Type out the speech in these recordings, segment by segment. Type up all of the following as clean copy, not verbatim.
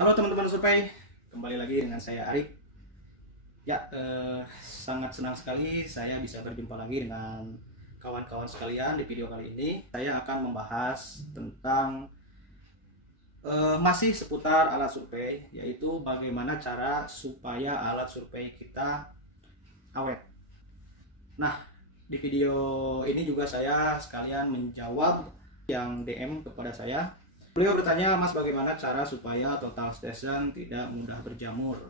Halo teman-teman survei, kembali lagi dengan saya Arik. Ya, sangat senang sekali saya bisa berjumpa lagi dengan kawan-kawan sekalian di video kali ini. Saya akan membahas tentang masih seputar alat survei, yaitu bagaimana cara supaya alat survei kita awet. Nah, di video ini juga saya sekalian menjawab yang DM kepada saya. Beliau bertanya, Mas, bagaimana cara supaya total station tidak mudah berjamur?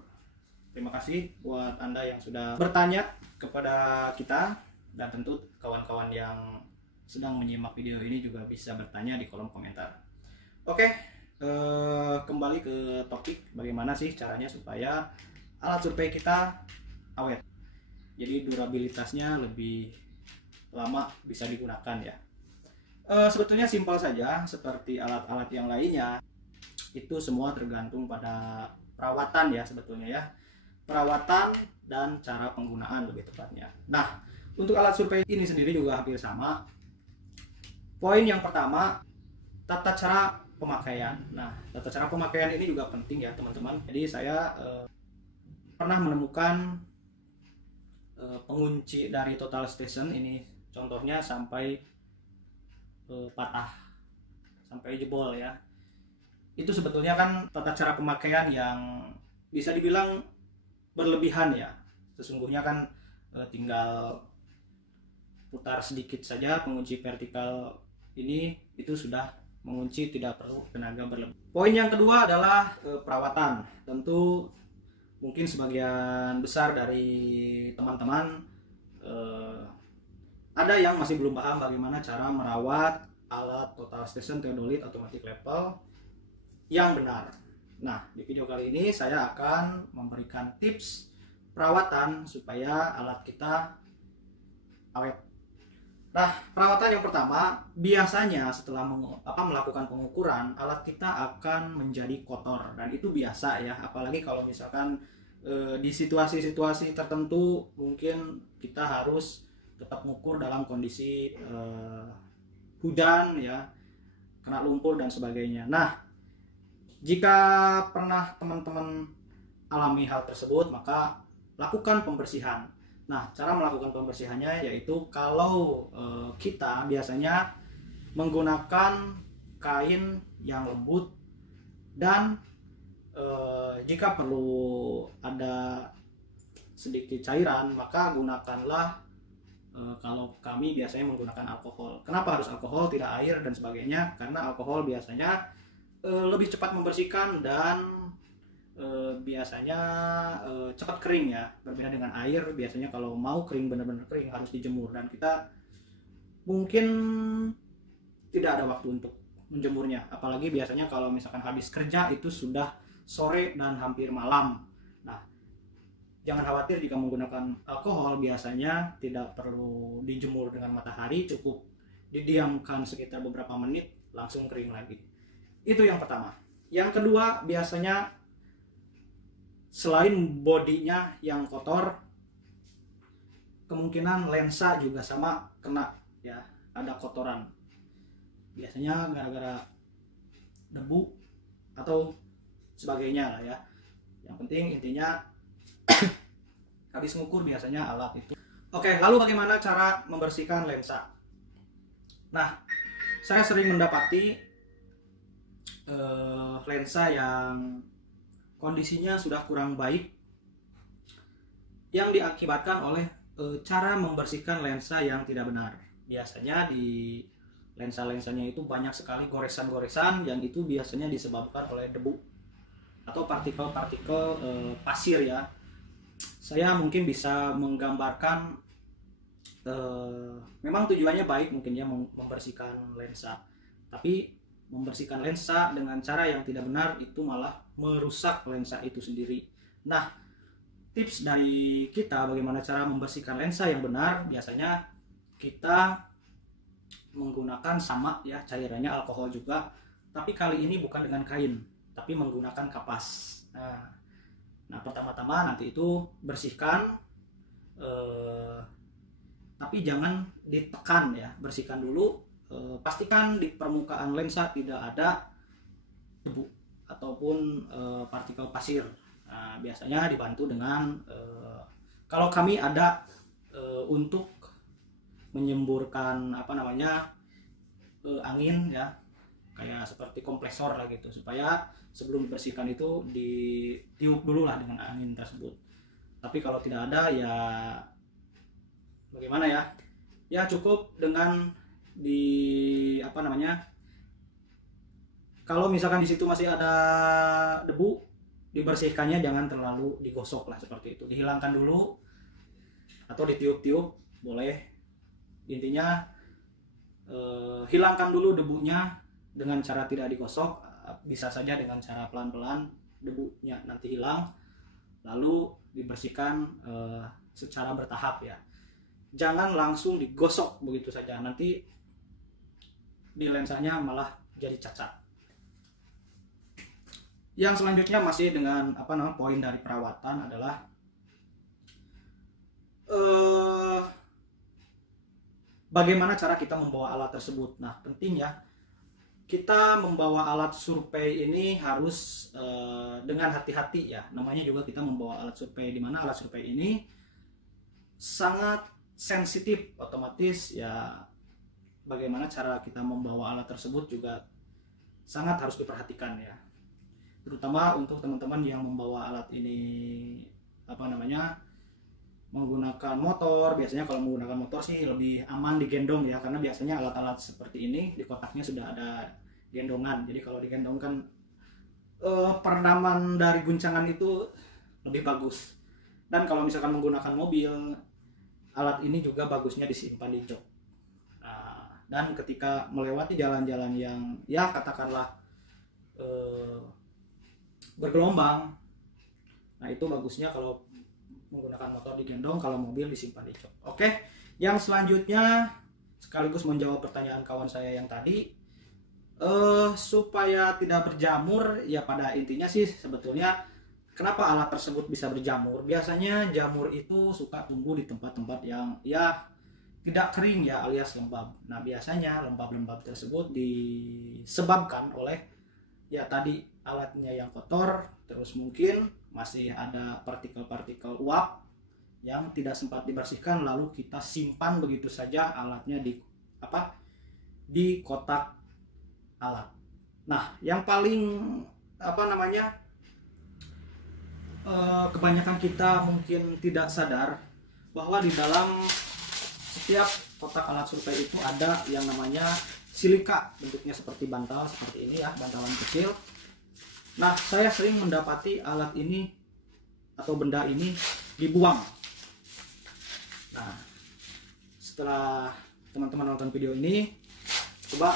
Terima kasih buat Anda yang sudah bertanya kepada kita, dan tentu kawan-kawan yang sedang menyimak video ini juga bisa bertanya di kolom komentar. Oke, kembali ke topik, bagaimana sih caranya supaya alat survei kita awet. Jadi durabilitasnya lebih lama bisa digunakan ya. Sebetulnya simpel saja, seperti alat-alat yang lainnya, itu semua tergantung pada perawatan ya sebetulnya ya. Perawatan dan cara penggunaan lebih tepatnya. Nah, untuk alat survei ini sendiri juga hampir sama. Poin yang pertama, tata cara pemakaian. Nah, tata cara pemakaian ini juga penting ya teman-teman. Jadi saya pernah menemukan pengunci dari total station ini, contohnya sampai patah, sampai jebol ya. Itu sebetulnya kan tata cara pemakaian yang bisa dibilang berlebihan ya. Sesungguhnya kan tinggal putar sedikit saja pengunci vertikal ini, itu sudah mengunci, tidak perlu tenaga berlebih. Poin yang kedua adalah perawatan. Tentu mungkin sebagian besar dari teman-teman ada yang masih belum paham bagaimana cara merawat alat total station theodolite automatic level yang benar. Nah, di video kali ini saya akan memberikan tips perawatan supaya alat kita awet. Nah, perawatan yang pertama, biasanya setelah melakukan pengukuran, alat kita akan menjadi kotor, dan itu biasa ya, apalagi kalau misalkan di situasi-situasi tertentu mungkin kita harus tetap mengukur dalam kondisi hujan ya, kena lumpur dan sebagainya. Nah, jika pernah teman-teman alami hal tersebut, maka lakukan pembersihan. Nah, cara melakukan pembersihannya yaitu kalau kita biasanya menggunakan kain yang lembut, dan jika perlu ada sedikit cairan, maka gunakanlah kalau kami biasanya menggunakan alkohol. Kenapa harus alkohol, tidak air dan sebagainya? Karena alkohol biasanya lebih cepat membersihkan dan biasanya cepat kering ya. Berbeda dengan air, biasanya kalau mau kering, benar-benar kering, harus dijemur, dan kita mungkin tidak ada waktu untuk menjemurnya. Apalagi biasanya kalau misalkan habis kerja itu sudah sore dan hampir malam. Nah, jangan khawatir jika menggunakan alkohol, biasanya tidak perlu dijemur dengan matahari, cukup didiamkan sekitar beberapa menit langsung kering lagi. Itu yang pertama. Yang kedua, biasanya selain bodinya yang kotor, kemungkinan lensa juga sama kena ya, ada kotoran. Biasanya gara-gara debu atau sebagainya lah ya. Yang penting intinya habis ngukur biasanya alat itu. Oke, lalu bagaimana cara membersihkan lensa? Nah, saya sering mendapati lensa yang kondisinya sudah kurang baik, yang diakibatkan oleh cara membersihkan lensa yang tidak benar. Biasanya di lensa-lensanya itu banyak sekali goresan-goresan, yang itu biasanya disebabkan oleh debu atau partikel-partikel pasir ya. Saya mungkin bisa menggambarkan, memang tujuannya baik mungkin ya, membersihkan lensa, tapi membersihkan lensa dengan cara yang tidak benar itu malah merusak lensa itu sendiri. Nah, tips dari kita bagaimana cara membersihkan lensa yang benar, biasanya kita menggunakan sama ya, cairannya alkohol juga, tapi kali ini bukan dengan kain, tapi menggunakan kapas. Nah, pertama-tama nanti itu bersihkan, tapi jangan ditekan ya, bersihkan dulu. Pastikan di permukaan lensa tidak ada debu ataupun partikel pasir. Nah, biasanya dibantu dengan kalau kami ada untuk menyemburkan angin ya, kayak seperti kompresor lah gitu, supaya sebelum dibersihkan itu ditiup dulu lah dengan angin tersebut. Tapi kalau tidak ada ya bagaimana ya? Ya cukup dengan kalau misalkan di situ masih ada debu, dibersihkannya jangan terlalu digosok lah, seperti itu. Dihilangkan dulu atau ditiup-tiup boleh. Intinya hilangkan dulu debunya dengan cara tidak digosok, bisa saja dengan cara pelan-pelan debunya nanti hilang, lalu dibersihkan secara bertahap ya. Jangan langsung digosok begitu saja, nanti di lensanya malah jadi cacat. Yang selanjutnya masih dengan poin dari perawatan adalah bagaimana cara kita membawa alat tersebut. Nah, penting ya, kita membawa alat survei ini harus dengan hati-hati ya. Namanya juga kita membawa alat survei, di mana alat survei ini sangat sensitif, otomatis ya bagaimana cara kita membawa alat tersebut juga sangat harus diperhatikan ya. Terutama untuk teman-teman yang membawa alat ini menggunakan motor. Biasanya kalau menggunakan motor sih lebih aman digendong ya, karena biasanya alat-alat seperti ini di kotaknya sudah ada gendongan. Jadi kalau digendongkan peredaman dari guncangan itu lebih bagus. Dan kalau misalkan menggunakan mobil, alat ini juga bagusnya disimpan di jok. Nah, dan ketika melewati jalan-jalan yang ya katakanlah bergelombang, nah itu bagusnya kalau menggunakan motor digendong, kalau mobil disimpan di jok. Oke, yang selanjutnya sekaligus menjawab pertanyaan kawan saya yang tadi, supaya tidak berjamur ya, pada intinya sih sebetulnya kenapa alat tersebut bisa berjamur. Biasanya jamur itu suka tumbuh di tempat-tempat yang ya tidak kering ya, alias lembab. Nah, biasanya lembab-lembab tersebut disebabkan oleh ya tadi alatnya yang kotor, terus mungkin masih ada partikel-partikel uap yang tidak sempat dibersihkan, lalu kita simpan begitu saja alatnya di kotak alat. Nah, yang paling kebanyakan kita mungkin tidak sadar bahwa di dalam setiap kotak alat survei itu ada yang namanya silika, bentuknya seperti bantal seperti ini ya, bantalan kecil. Nah, saya sering mendapati alat ini atau benda ini dibuang. Nah, setelah teman-teman nonton video ini, coba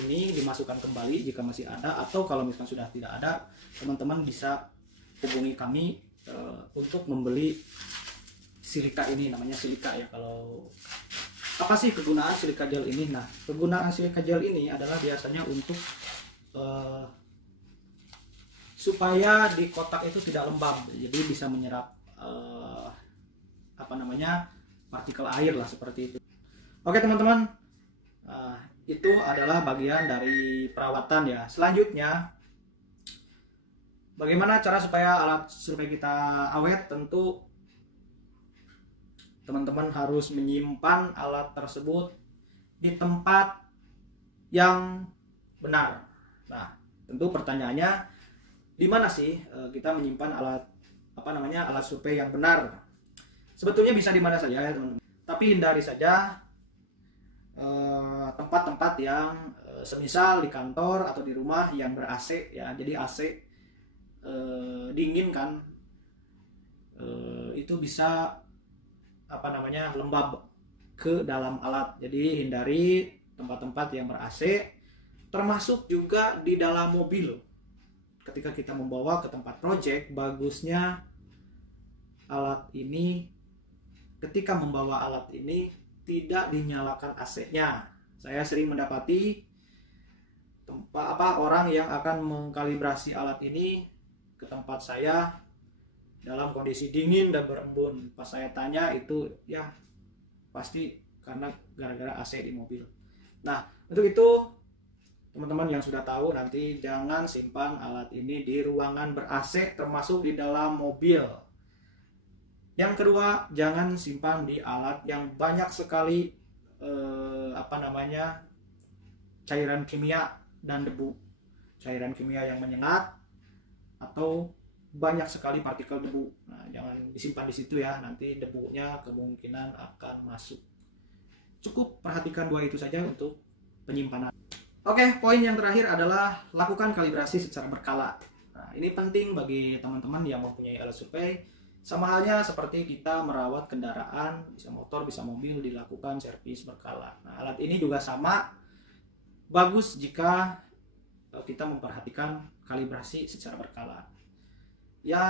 ini dimasukkan kembali jika masih ada, atau kalau misalkan sudah tidak ada, teman-teman bisa hubungi kami untuk membeli silika ini. Namanya silika ya. Kalau apa sih kegunaan silika gel ini? Nah, kegunaan silika gel ini adalah biasanya untuk supaya di kotak itu tidak lembab, jadi bisa menyerap partikel air lah, seperti itu. Oke teman-teman, itu adalah bagian dari perawatan ya. Selanjutnya, bagaimana cara supaya alat survei kita awet? Tentu teman-teman harus menyimpan alat tersebut di tempat yang benar. Nah, tentu pertanyaannya, di mana sih kita menyimpan alat survei yang benar? Sebetulnya bisa di mana saja ya teman-teman, tapi hindari saja tempat-tempat yang semisal di kantor atau di rumah yang ber AC ya. Jadi AC dingin kan, itu bisa lembab ke dalam alat. Jadi hindari tempat-tempat yang ber AC, termasuk juga di dalam mobil. Ketika kita membawa ke tempat project, bagusnya ketika membawa alat ini tidak dinyalakan AC-nya. Saya sering mendapati orang yang akan mengkalibrasi alat ini ke tempat saya dalam kondisi dingin dan berembun. Pas saya tanya, itu ya pasti karena gara-gara AC di mobil. Nah, untuk itu teman-teman yang sudah tahu, nanti jangan simpan alat ini di ruangan ber-AC termasuk di dalam mobil. Yang kedua, jangan simpan di alat yang banyak sekali cairan kimia dan debu. Cairan kimia yang menyengat atau banyak sekali partikel debu. Nah, jangan disimpan di situ ya, nanti debunya kemungkinan akan masuk. Cukup perhatikan dua itu saja untuk penyimpanan. Oke, poin yang terakhir adalah lakukan kalibrasi secara berkala. Nah, ini penting bagi teman-teman yang mempunyai alat survei. Sama halnya seperti kita merawat kendaraan, bisa motor, bisa mobil, dilakukan servis berkala. Nah, alat ini juga sama, bagus jika kita memperhatikan kalibrasi secara berkala. Ya,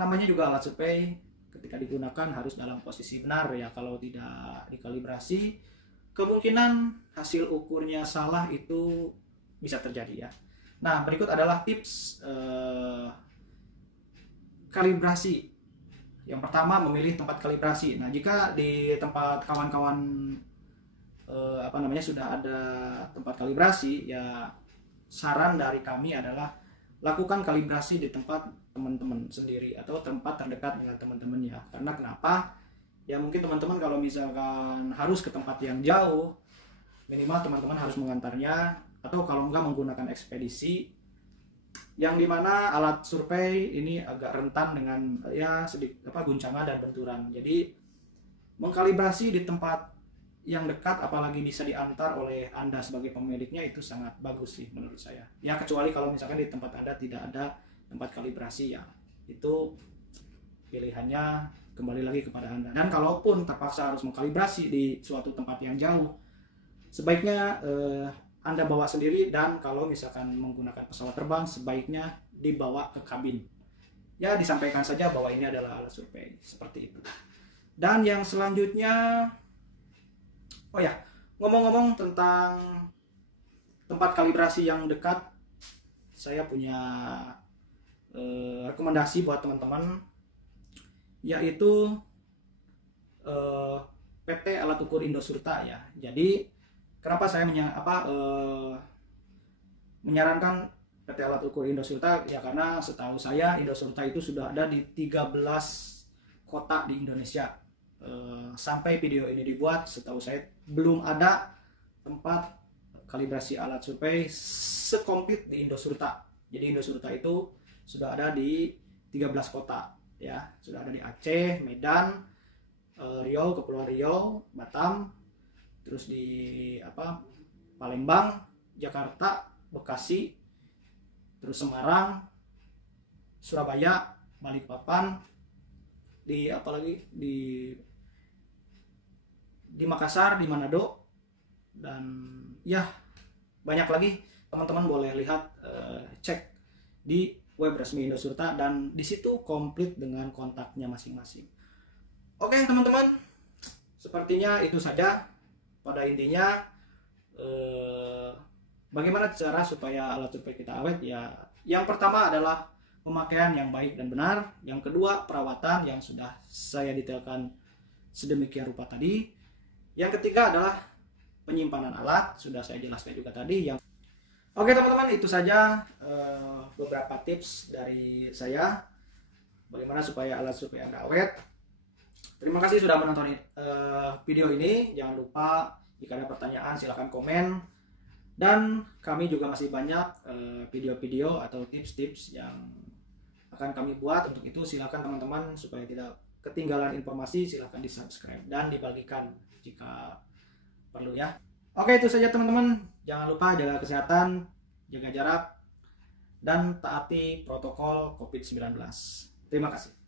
namanya juga alat survei, ketika digunakan harus dalam posisi benar ya. Kalau tidak dikalibrasi, kemungkinan hasil ukurnya salah itu bisa terjadi ya. Nah, berikut adalah tips kalibrasi. Yang pertama, memilih tempat kalibrasi. Nah, jika di tempat kawan-kawan sudah ada tempat kalibrasi, ya saran dari kami adalah lakukan kalibrasi di tempat teman-teman sendiri atau tempat terdekat dengan teman-teman ya. Karena kenapa? Ya mungkin teman-teman kalau misalkan harus ke tempat yang jauh, minimal teman-teman harus mengantarnya, atau kalau enggak menggunakan ekspedisi, yang dimana alat survei ini agak rentan dengan ya sedikit guncangan dan benturan. Jadi mengkalibrasi di tempat yang dekat, apalagi bisa diantar oleh Anda sebagai pemiliknya, itu sangat bagus sih menurut saya. Ya kecuali kalau misalkan di tempat Anda tidak ada tempat kalibrasi ya, itu pilihannya kembali lagi kepada Anda. Dan kalaupun terpaksa harus mengkalibrasi di suatu tempat yang jauh, sebaiknya Anda bawa sendiri, dan kalau misalkan menggunakan pesawat terbang, sebaiknya dibawa ke kabin. Ya disampaikan saja bahwa ini adalah alat survei, seperti itu. Dan yang selanjutnya, oh ya, ngomong-ngomong tentang tempat kalibrasi yang dekat, saya punya rekomendasi buat teman-teman, yaitu PT Alat Ukur Indosurta ya. Jadi kenapa saya menyarankan PT Alat Ukur Indosurta ya, karena setahu saya Indosurta itu sudah ada di 13 kota di Indonesia. Sampai video ini dibuat, setahu saya belum ada tempat kalibrasi alat survei sekomplit di Indosurta. Jadi Indosurta itu sudah ada di 13 kota ya, sudah ada di Aceh, Medan, Riau, Kepulauan Riau, Batam, terus di Palembang, Jakarta, Bekasi, terus Semarang, Surabaya, Balikpapan, di Makassar, di Manado, dan ya banyak lagi. Teman-teman boleh lihat, cek di web resmi Indosurta, dan di situ komplit dengan kontaknya masing-masing. Oke teman-teman, sepertinya itu saja. Pada intinya, bagaimana cara supaya alat survei kita awet ya? Yang pertama adalah pemakaian yang baik dan benar. Yang kedua, perawatan yang sudah saya detailkan sedemikian rupa tadi. Yang ketiga adalah penyimpanan alat, sudah saya jelaskan juga tadi. Oke teman-teman, itu saja beberapa tips dari saya bagaimana supaya alat survei Anda awet. Terima kasih sudah menonton video ini. Jangan lupa jika ada pertanyaan silahkan komen. Dan kami juga masih banyak video-video atau tips-tips yang akan kami buat. Untuk itu silahkan teman-teman, supaya tidak ketinggalan informasi, silahkan di subscribe dan dibagikan jika perlu ya. Oke, itu saja teman-teman. Jangan lupa jaga kesehatan, jaga jarak, dan taati protokol COVID-19. Terima kasih.